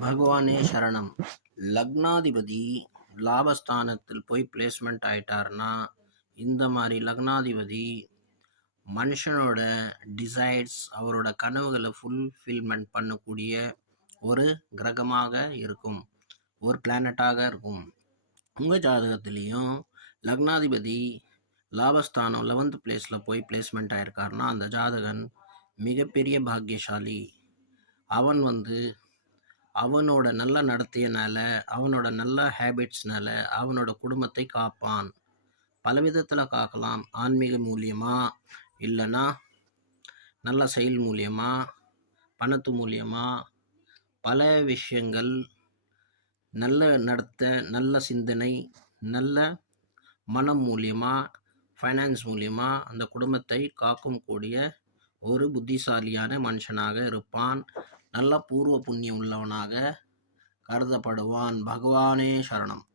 பகவானே சரணம். லக்னாதிபதி லாபஸ்தானத்தில் போய் பிளேஸ்மெண்ட் ஆயிட்டாருன்னா, இந்த மாதிரி லக்னாதிபதி மனுஷனோட டிசைர்ஸ், அவரோட கனவுகளை ஃபுல்ஃபில்மெண்ட் பண்ணக்கூடிய ஒரு கிரகமாக இருக்கும், ஒரு பிளானட்டாக இருக்கும். உங்கள் ஜாதகத்திலையும் லக்னாதிபதி லாபஸ்தானம் 11th பிளேஸில் போய் பிளேஸ்மெண்ட் ஆயிருக்காருன்னா, அந்த ஜாதகன் மிகப்பெரிய பாக்கியசாலி. அவனோட நல்ல நடத்தையினால, அவனோட நல்ல ஹேபிட்ஸ்னால அவனோட குடும்பத்தை காப்பான். பல விதத்தில் காக்கலாம். ஆன்மீக மூலியமாக, இல்லைன்னா நல்ல செயல் மூலியமாக, பணத்து மூலியமாக, பல விஷயங்கள், நல்ல நடத்தை, நல்ல சிந்தனை, நல்ல மனம் மூலியமாக, ஃபைனான்ஸ் மூலியமாக அந்த குடும்பத்தை காக்கும் கூடிய ஒரு புத்திசாலியான மனுஷனாக இருப்பான். நல்ல பூர்வ புண்ணியம் உள்ளவனாக கருதப்படுவான். பகவானே சரணம்.